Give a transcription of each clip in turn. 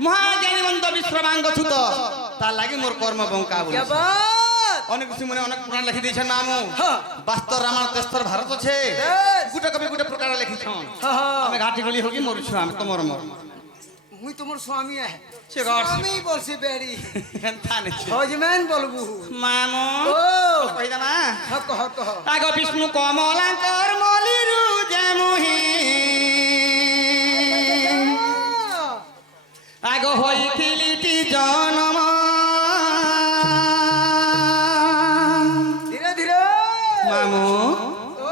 মহাজ্ঞানীবন্ত বিশ্ববাঙ্গ ছুত তার লাগি মোর কর্ম বঙ্কা বলি অনেক কিছু মনে অনেক পুরাণ লিখি দিয়েছেন মামু বাস্তব রামায়ণ তেস্তর ভারত আছে গুটে কবি গুটে প্রকার লিখিছন আমি ঘাটি গলি হকি মরুছু আমি তোমার মর মুই তোমার স্বামী আহে শিগর স্বামী বলছি বেড়ি থানে হজমেন বলবু মামু ও কইদা মা হক হক আগ বিষ্ণু কমলাঙ্কর মলিরু যেমহি আগ হইছিলিটি জনম ধীরে ধীরে মামু ও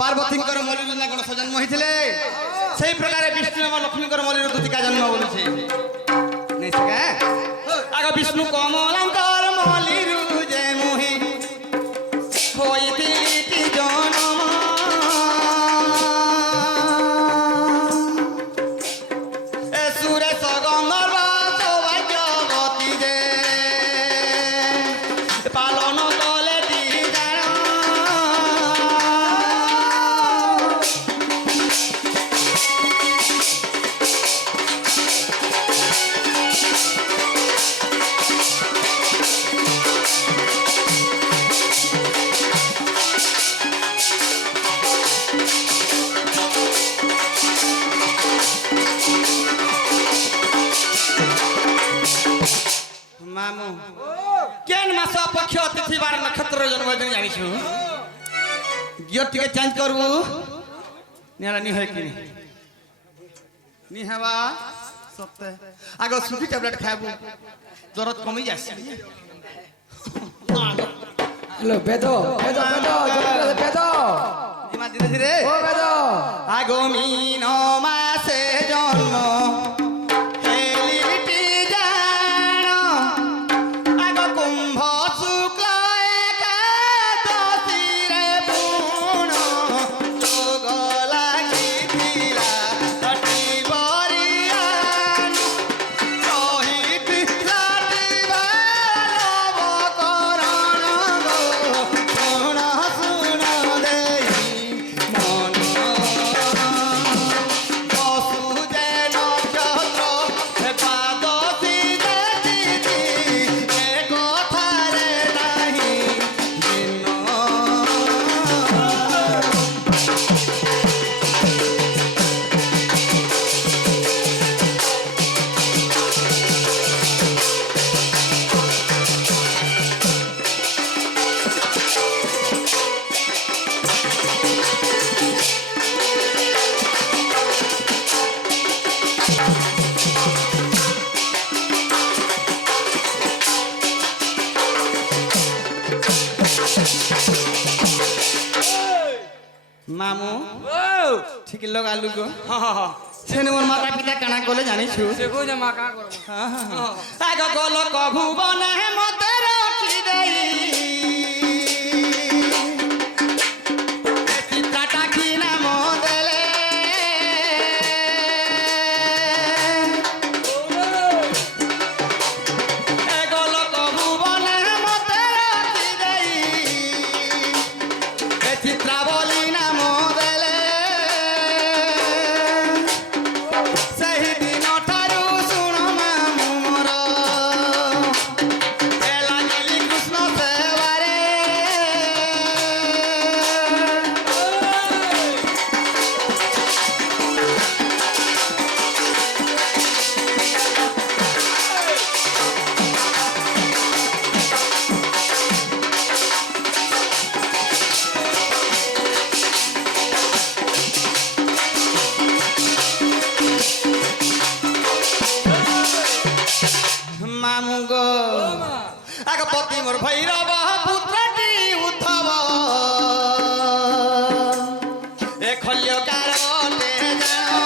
পার্বতীঙ্কর মলিরু না কোন জন্ম হইছিলে সেই প্রকারে বিষ্ণু এবং লক্ষ্মীঙ্কর মলিরু দুটিকা জন্ম বলেছে নেই সকা আগ বিষ্ণু কমলাঙ্কর মলিরু যেমহি হইছিলিটি জনম সুরেশ গঙ্গর্ব সৌভাগ্যবতী যে পালন কলে জান মামু কেন মাস পক্ষ অতিথি বার নক্ষত্র জন্মদিন জানিছু গিয়র টিকে চেঞ্জ করবু নিহারা নি হয় কি নি হবা সত্যি আগে সুটি ট্যাবলেট খাইবু জ্বর কমি যাচ্ছে হ্যালো বেদ বেদ বেদ বেদ ইমা ধীরে ধীরে ও বেদ আগো মিন মাসে জন্ম হেলিটি জান আগ কুম্ভ শুক্ল একাদশীরে পুণ যোগ লাগিଥିଲା তটি বরিয়ান রহিত লাটিবা নবকরণ গো শুণ শুণ দেই মন বসু যে নক্ষত্র একাদশী যে তিথি এ কথারে নাহি ভিন্ন মামু ঠিক লগালু গো সেনে মোর মাতা পিতা কানা কলে জানিছু দেখো যে মা কা করব আগ গল কভু বনে মতে রখি দেই চিত্রাটা কি নাম দেলে এ গল কভু বনে মতে রখি দেই এ চিত্রা বলি নাম দেলে ସେହି ଦିନ ଠାରୁ ଶୁଣ ମାମୁଁ ମୋର ଏ ଲାଗିଲି କୃଷ୍ଣ ସେବାରେ ମାମୁଁ ଗୋ ଆଗ ପତି ମୋର ଭୈରବ ପୁତ୍ରଟି ଉଦ୍ଧବ ଏ ଖଲ୍ୟ କାରଟେ ଜାଣ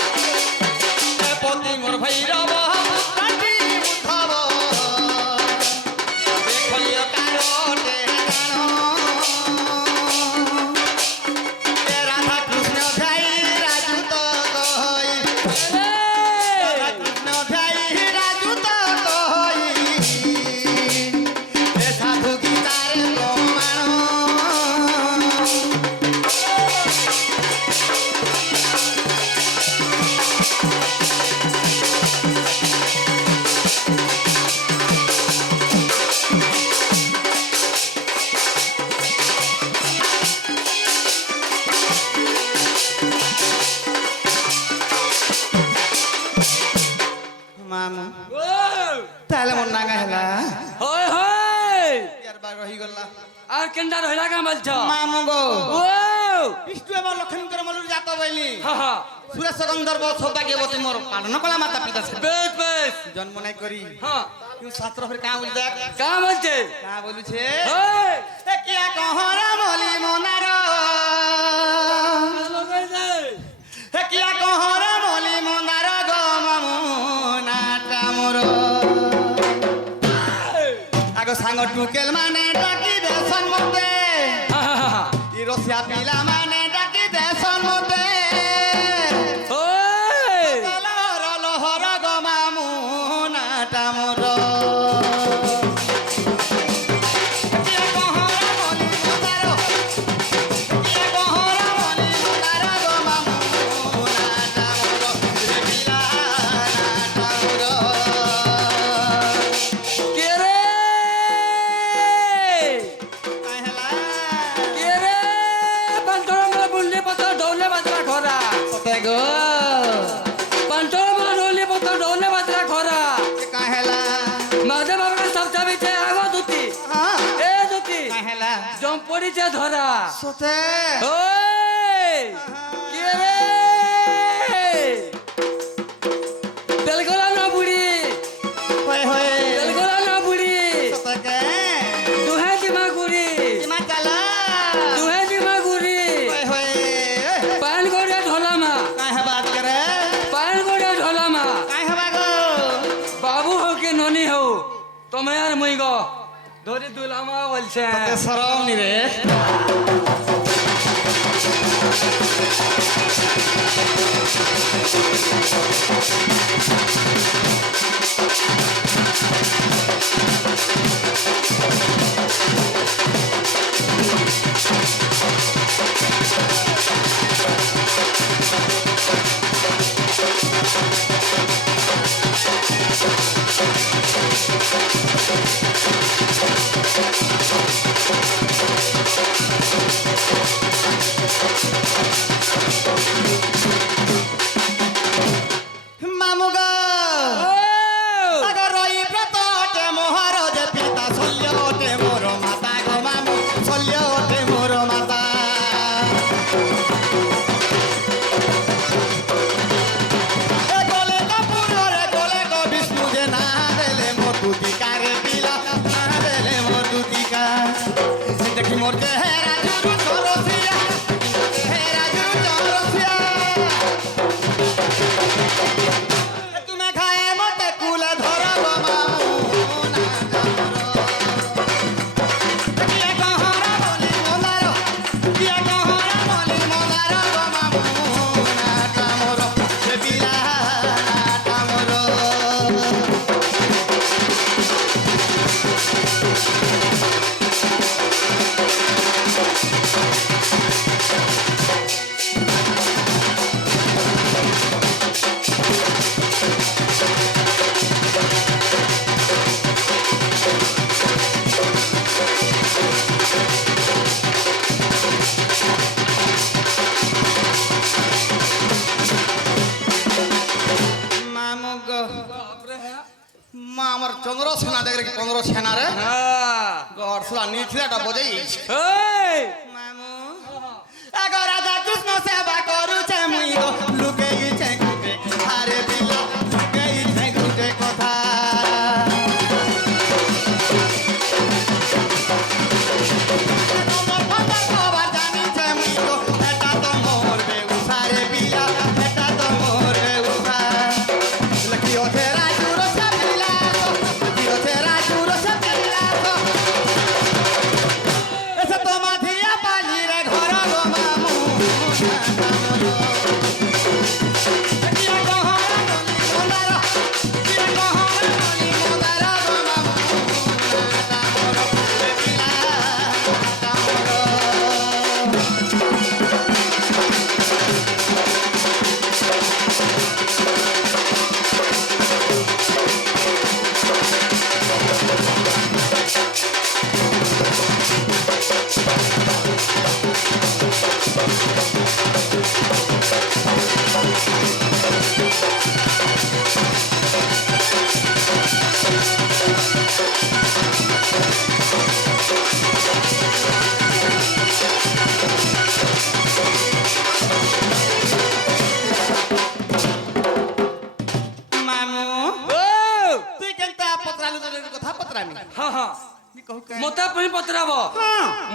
ଏ ପତି ମୋର ଭୈରବ ପୁତ୍ରଟି ଉଦ୍ଧବ ଏ ଖଲ୍ୟ କାରଟେ ଜାଣ রাধা কৃষ্ণ ভাই রাজু তো আর কেন্ডা রহিলা কা বলছ মামু গো ও বিষ্ণু এবং লক্ষ্মীଙ୍କର মূলରୁ জাତ বইলি হা হা সুরেশ গন্ধর্ব সৌভাগ্যবতী মোর পালন কলা মাতা পিতা ছে বেশ বেশ জন্ম নাই করি হ্যাঁ কিন্তু শাস্ত্র ফির কাঁ বলি দেখ কা বলছে কাঁ বলুছে ওই এ কিয়া কহরা মলি মনার লগাই দে হে কিয়া কহরা মলি মনার গো মামু নাটা মোর আগ সাঙ্গ টুকেল মানে ডাকি দেশন মতে হা হা হা ই রসিয়া পিলা মানে ডাকি দেশন মতে ওই লহর লহর গো মামু নাটা মোর কিয়া কহরা মলি মনার কিয়া কহরা মলি মনার গো মামু নাটা মোর রে পিলা নাটা মোর কে রে আহেলা কে রে পান্তরমা বুল্লি পতর ডৌলে বাজরা খরা সতে গো পান্তরমা ডৌলে পতর ডৌলে বাজরা খরা কাহেলা মাঝে বাবা সবটা বিছে আগো দুতি হ্যাঁ এ দুতি কাহেলা জম পড়িছে ধরা সতে ওই কে রে বেলগোলা না বুড়ি হয়ে হয়ে বেলগোলা না বুড়ি সতে কে দুহে জিমা গুড়ি ইমা চালা দুহে জিমা গুড়ি হয়ে হয়ে পান গড়িয়া ঢলামা কাহে বাত করে পান গড়িয়া ঢলামা কাহে বাগো বাবু হো কি ননি হো তুমি আর মুই গো ধরি দুলামা বলছে সতে সরম নি রে মামু গো আগো রই ব্রতটে মোহর যে পিতা শল্যটে মোর মাতা গো মামু শল্যটে মোর মাতা এ গলে কপুর রে গলে গো বিষ্ণু যে না দেলে মোর দুতিকা রে পিলা না দেলে মোর দুতিকা দেখি মোর চেহারা জুরু চরসিয়া চেহারা জুরু চরসিয়া তুমি খায় মতে কুলে ধর গো মামু নাটা মোর কিয়া কহরা বলি মোলার কিয়া কহরা বলি মোলার গো মামু নাটা মোর সে বিলা নাটা মোর মামু গো মা আমার চন্দ্র সেনা দেখে কি 15 সেনা রে হ্যাঁ গড়সলা নিথিলাটা বজাই ওই মামু আগো রাজা কৃষ্ণ সেবা করুছে মুই গো লুকে গেছে গুটে আরে বিলা লুকে গেছে গুটে কথা তোমার কথা সবার জানিছে মুই গো এটা তো মোর বেউসা রে বিলা এটা তো মোর বেউসা লকি ওঠে রাজুর সব বিলা লকি ওঠে রাজুর সব বিলা এসে তো মাথিয়া পালি রে ঘর গো মামু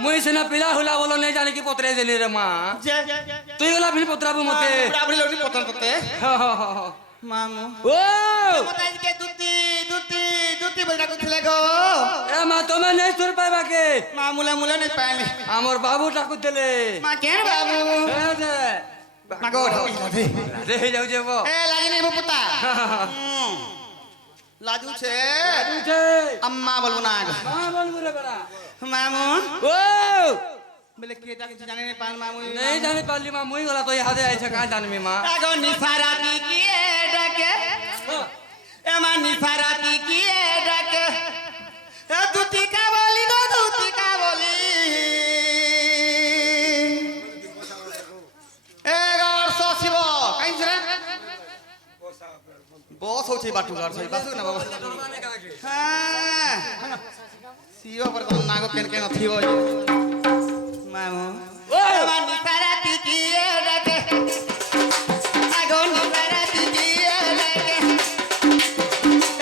মুই সিনা পিলা হুলা বলো নেই জানি কি পত্রে দেলি রে মা যে তুই গলা ফির পত্রাবু মতে বুড়াবুড়ি লোটি পতন করতে হ, হ, হ, হ। মামু ও মতাই কে দুতি বলটা করছিলে গো এ মা তুমি নেই সুর পাইবা কে মামুলা মুলা নেই পাইলে আমার বাবু ঠাকুর দিলে মা কেন বাবু এ দে মা গো রাধে রাধে হয়ে যাও যাব এ লাজি নেই পুতা লাজু ছে উঠে আম্মা বলবো না মা বলবো রে বড়া মামু ও বলে কি এটা কিছু জানি না পান মামু नहीं जाने पाली माँ मुई गला तो यहाँ दे ऐसा कहाँ जाने में माँ আগো নিসারাতি কি ডাকে এমা নিসারাতি কি ডাকে এ দুতি কা বলি গো দুতি কা বলি এ গর সসিব কাইন রে বস হচ্ছে বাটু গর সই বাসু না বাবা হ্যাঁ সিও পর তো নাগো কেন কেন থিব মামু এমা নিসারাতি কি ডাকে আগো নিসারাতি কি ডাকে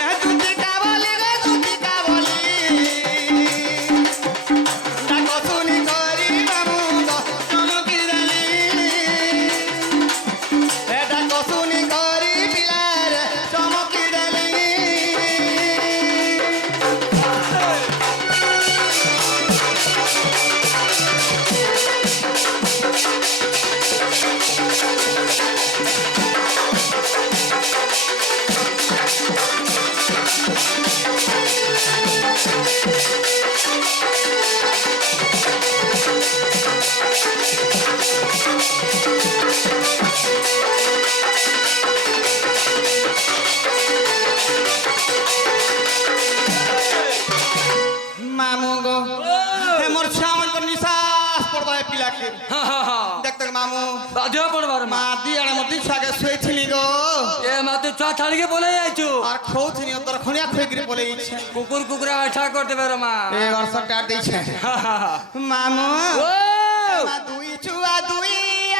এ দুতি কা বলি গো দুতি কা বলি ডাকো শুনি করি মামু গো চমকি দেলি এ ডাকো শুনি করি পিলার চমকি দেলি মামু গো হে মোর ছাওন কো নিশ্বাস পড়বা এ পিলাকে हाँ हाँ हाँ দেখতে মামু बाधिया पड़ बार মা माँ দিয়াড়ে মধ্যে ছাগে শুয়েছিলি গো ये माँ तू चुआ थाली के बोले आई चु আর খৌছিনি তোর খনিয়া ফেগরি বলে ইচ্ছে कुकुर कुकुरा अच्छा करते बेरो माँ এ বর্ষ কাট দিছে हाँ हाँ हाँ মামু ओ মা দুই চুয়া দুই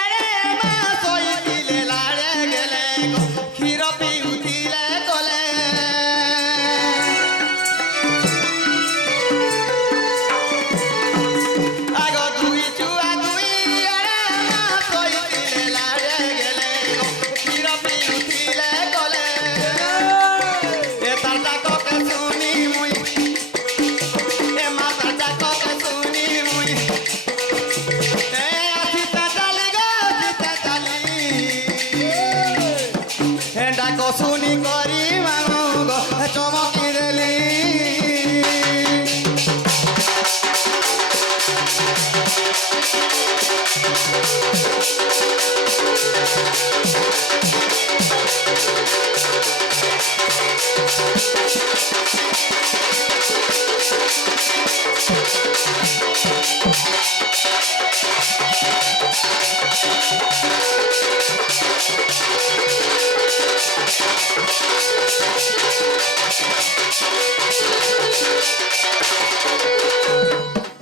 আরে মা সই দিলে লাড়ে গেলে গো ক্ষীর পিউতিলে কলে আগো দুই চুয়া দুই আরে মা সই দিলে লাড়ে গেলে গো ক্ষীর পিউতিলে কলে এ তার ডাকো কে শুনি মুই এ মা তার ডাকো কে শুনি মুই এ আসিতা চালি গো আসিতা চালি এ ডাকো শুনি করি মামু গো চমকি দেলি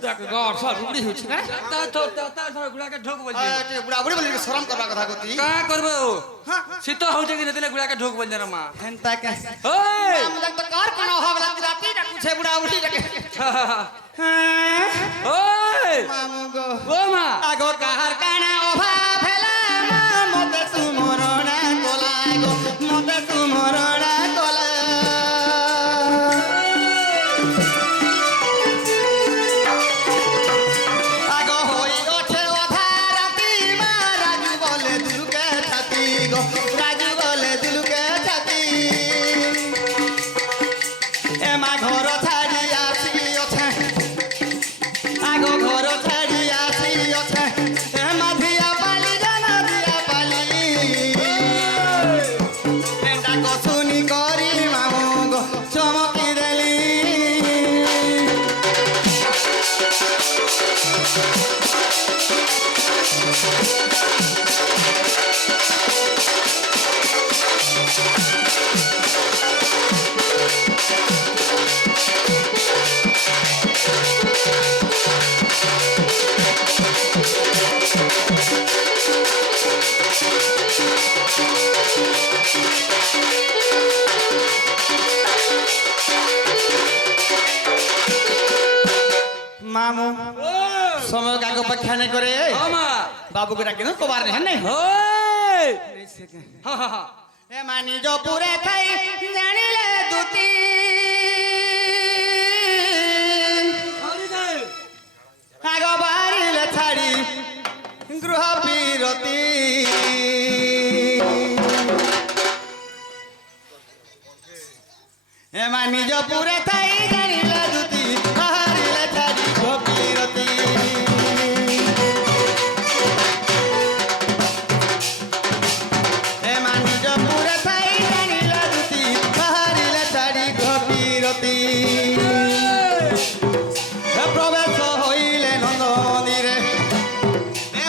দেখ গড় সব রুগড়ি হচ্ছে না ता गुड़ा के ढोक बोल दे বুড়া বুড়ি বলি শরম করবা কথা কতি कहाँ करबो शीत हो जाए कि नहीं गुड़ा के ढोक बोल दे रे माँ হেনতা কে ओए हम लग तो कार कोन होबला राती डाकू छे बुढ़ा बुढ़ी डाके ओए मामू गो ओ माँ আগো কাহার কানা অভা ফেলা মা মতে তুমরণা কোলা গো মতে তুমরণা কোলা আগো হই ওঠে অধা রাতি মা রাজু বলে দুলুকে ছাতি গো রাজু বলে দুলুকে ছাতি এ মা ঘর ছাড়ি আসি ওঠে আগো ঘর ছাড়ি আসি ওঠে এ মাধিয়া পালি জানা দিয়া পালি এ ডাকো শুনি করি মামু গো চমকি দেলি মামু সময় কাকে অপেক্ষা নেই করে আমা বাবুকে ডাকি না কবার নেই হ্যাঁ ওই হা হা হা এ মানি জপুরে থাই জানিলে দুতি আগ বাড়িলে ছাড়ি গৃহ বিরতি এ মানি জপুরে থাই জানিলে দুতি বাড়িলে ছাড়ি গৃহ বিরতি এ মানি জপুরে থাই জানিলে দুতি বাড়িলে ছাড়ি গৃহ বিরতি প্রবেশ হইলে নন্দনীরে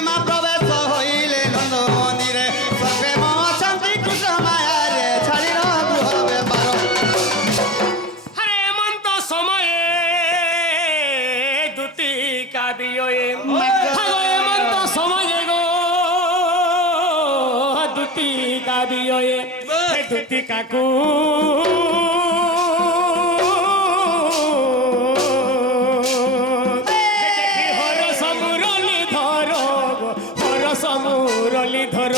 মা প্রবেশ হইলে নন্দনীরে প্রেম শান্তি কৃষ্ণ মায়ারে ছাড়িল গৃহ ব্যাপার হরে হেমন্ত সময়ে দুটি কাবিয়ে হরে হেমন্ত সময়ে গো দুটি কাবিয়ে দুটি কাকু হরস মুরলি ধর হরস মুরলি ধর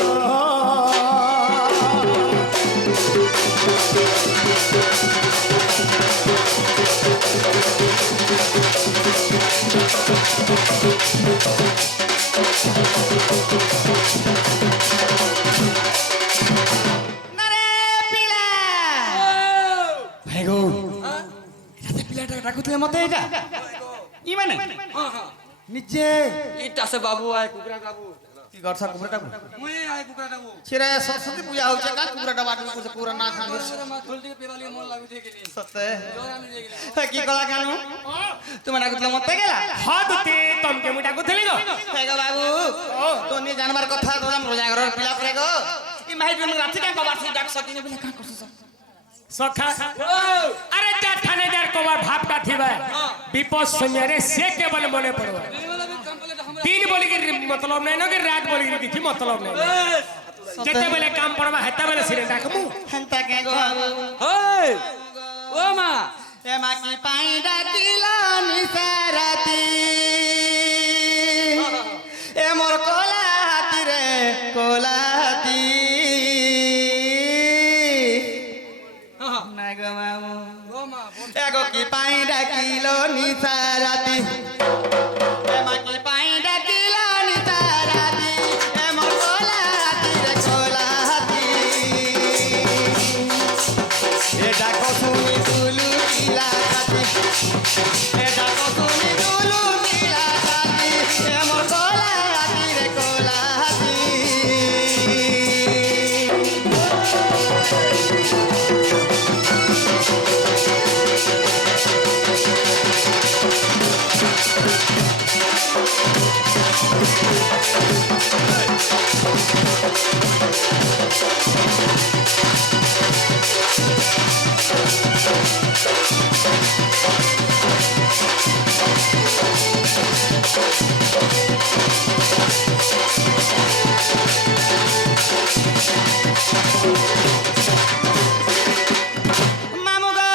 নারে পিলা ভাই গো এটা পিলাটা ডাকুଥିଲେ মতে এটা ই মানে হা হা নিচে ইটা সে বাবু আয় কুকুরা ডাবু কি করছ কুকুরটাକୁ মুই আয় কুকুরা ডাবু ছিরে সরস্বতী পূজা হচ্ছে কা কুকুরটা বাটু কুকুর না খান মা জলদি পেবালি মন লাগু দেখি নি সতে জরানি দেখি কি কলা কানু তুমি ডাকুଥିଲେ মতে গেলা হ্যাঁ দুটি তমকে মুই ডাকুଥିଲି গো ভাই গো বাবু তো নি জানবার কথা তো हम रोजागर पिला करे गो ই মাই দিন রাতি কা কবার সে ডাক সকিনে বিনা কা করছ সখা আরে যা থানেদার কবার ভাবটা থিবা বিপদ সমୟରେ সে কেবল মনে পড়বা দিন বলি কি मतलब নাই না কি রাত বলি কি কি मतलब নাই যেতে বেলে কাম পড়বা হেতে বেলে সিরে ডাকমু হন্তা কে গো বাবু ওই ও মা এ মা কি পাই ডাকিলা নিসারাতি এ মোর কোলা হাতি রে কোলা হাতি না গো মামু ও মা এগো কি পাই ডাকিলো নিসারাতি এ মা কি পাই ডাকিলো নিসারাতি এ মোর কোলা হাতি রে কোলা হাতি এ ডাকো তুমি তুলু কিলা কাতি এ ডাকো তুমি তুলু কিলা কাতি এ মোর কোলা হাতি রে কোলা হাতি মামু গো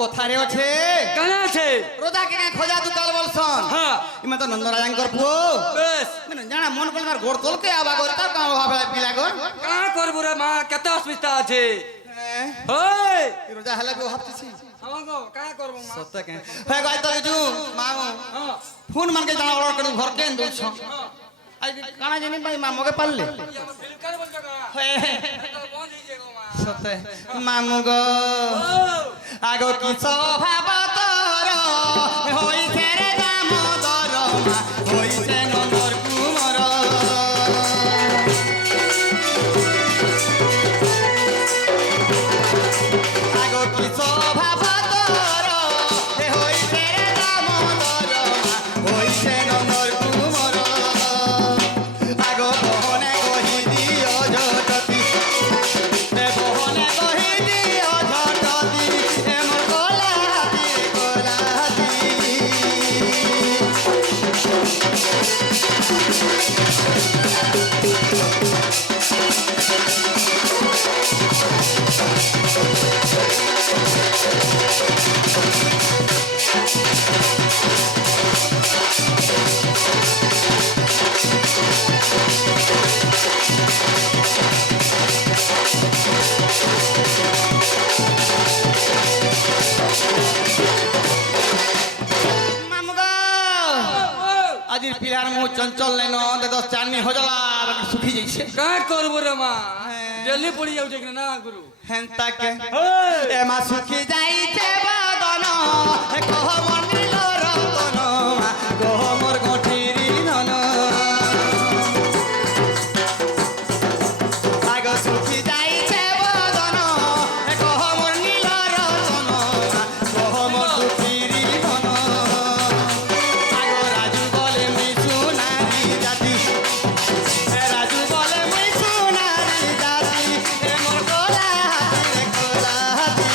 কোথারে আছে কানা আছে রোজা কে খোঁজা দুকাল বলছন হ্যাঁ ইমা তো নন্দরাজাঙ্কর পুও বেশ মানে জানা মন করলে আর গোড় তলকে আবা করে তার কাম ভাবে পিলা গো কা করবো রে মা কত অসুবিধা আছে ওই রোজা হলে গো ভাবতেছি আমাগো কা করবো মা সত্য কে হে গাই তো জু মামু হ্যাঁ ফোন মানকে জানা অর্ডার করে ঘর কেন দউছ আই কানা জানি ভাই মামুকে পারলে বিলকার বল জায়গা হে বন্ধ হই যাগো মা সত্য মামু গো আগো কি স্বভাব তোর হইছে রে দামোদর মা হইছে নন্দর কুমর আগো কি স্বভাব তোর হইছে রে দামোদর মা হইছে নন্দর কুমর আগো বহনে কহি দিও জগতি বহনে কহি দিও জগতি এমর কোলা হাতি আজির পিলার মুখ চঞ্চল নেন দে 10 4 হজলা বাকি শুকি যাইছে কা করবো রে মা ডেলি পড়ি যাচ্ছে কিনা না গুরু হেনতা কে এ মা শুকি যাইছে বদন এ কহ মন নীল রতন কহ মোর গঠিরি ধন আগ শুকি যাইছে বদন এ কহ মোর নীল রতন কহ মোর গঠিরি ধন আগ রাজু বলে মিছু নারী জাতি এ রাজু বলে মিছু নারী জাতি এ মোর কোলা হাতি রে কোলা হাতি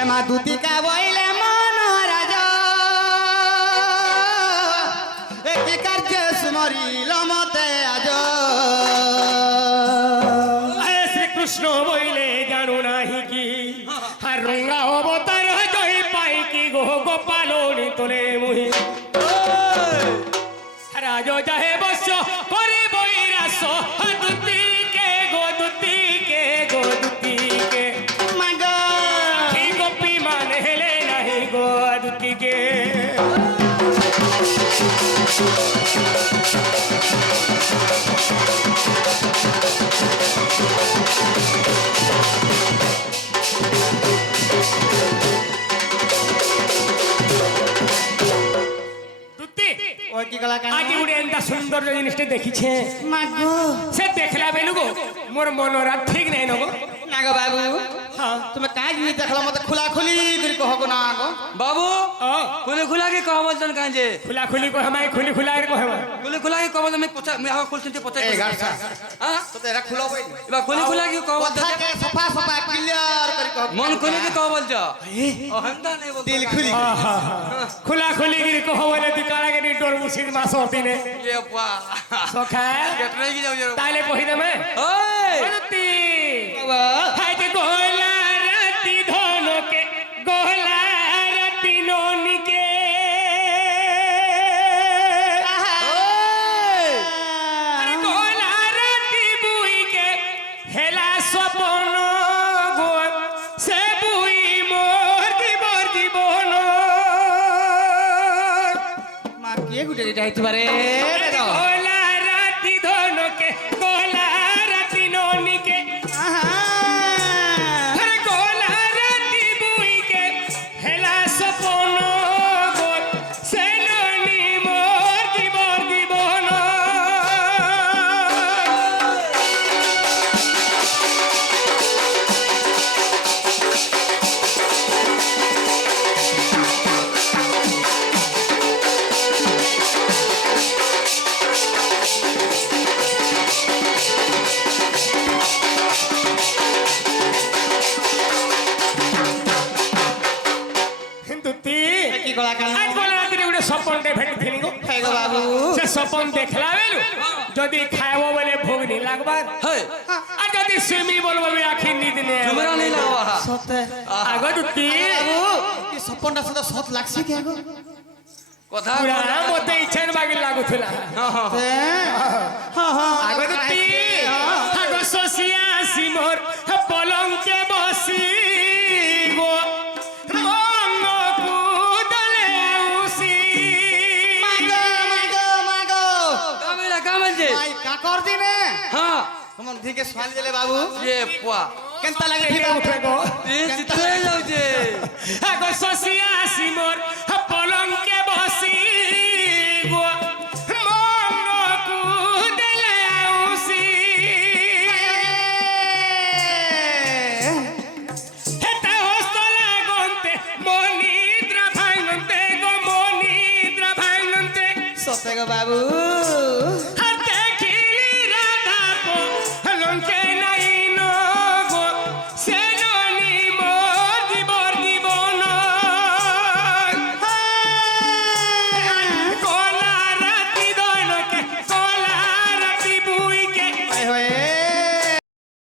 এমা দুতিকা বইলে মন রাজ একটি কার্য স্মরিল মতে আজ আরে শ্রীকৃষ্ণ বইলে জানো নাহি কি আর রঙ্গা অবতার জয় পাই কি গো গোপাল তোলে মুহি রাজ যাহে বস করে বৈরাস দুতিকে গো দুতিকে গো দুতিকে মাগ কি গোপী মানে হেলে নাহি গো দুতিকে দুতি ওই কি কলা কান আজ গুড়ে এন্তা সুন্দর জিনিসটা দেখিছে মাগ সে দেখলা বেলু গো মোর মনরা ঠিক নাই নগো নাগ বাবু হ্যাঁ তুমি কাজ নি দেখলা মতে খোলা খুলি করে কহ গো না গো বাবু ও খুলে খুলা কি কহ বলছেন কাঁজে খুলা খুলি কো হামাই খুলি খুলা কো হামা খুলে খুলা কি কহ আমি পচা আমি আহ খুলছেন পচা এই গাড়ছা হ্যাঁ তো এরা খুলো বই এবার খুলে খুলা কি কহ কথা বলছেন কে সফা সফা ক্লিয়ার করে কহ মন খুলে কি কহ বলছ ও হেন্দা নেই বলছ দিল খুলি খুলা খুলি গিরি কহ বলে তুই কারা গিরি ডর মুসিদ মাস হতিনে এ পা সখা কেটরে কি যাও যাও তাইলে কহি দেমে ওই অনুতি বাবা হাইতে গোলা রাতি ধনকে গোলা রাতি ননিকে আরে গোলা রাতি বুইকে হেলা স্বপন গো সে বুই মোর জীবন মা কে গুটে এটা হইতে পারে গোলা রাতি ধনকে গোলা রাতি ননিকে আরে গোলা রাতি বুইকে হেলা স্বপন গো সে ননি মোর জীবন দুতি কি কলা কান আজ গোলা রাতিরে গোটে স্বপনটে ভেটিଥିଲି গো হে গো বাবু সে স্বপন দেখলা বেলু যদি খাইব বলে ভোগ নি লাগবার হে আর যদি সুমি বলবো বলে আখি নিদ নে তোমরা নেই লাগবা সতে আগ দুতি বাবু কি সপনটা সদা সত লাগছে কে গো কথা পুরা মতে ইচ্ছান বাগি লাগুଥିଲା আগ দুতি আগ সসিয়া সিমর পলঙ্কে বসি গো মঙ্গ কুদলে উসি মাগো মাগো মাগো কামেলা কামেলছে ভাই কাকর দিনে হ্যাঁ তোমার দিকে সোয়াল দিলে বাবু এ পা কেনতা লাগে এটা উঠে গো তিন চিত্রে যাচ্ছে আগ সসিয়া সিমর পলঙ্কে বসি গো মঙ্গ কুদলে উসি হেতা হস্তলা গন্তে মনিদ্রা ভাঙন্তে গো মনিদ্রা ভাঙন্তে সতে গো বাবু হা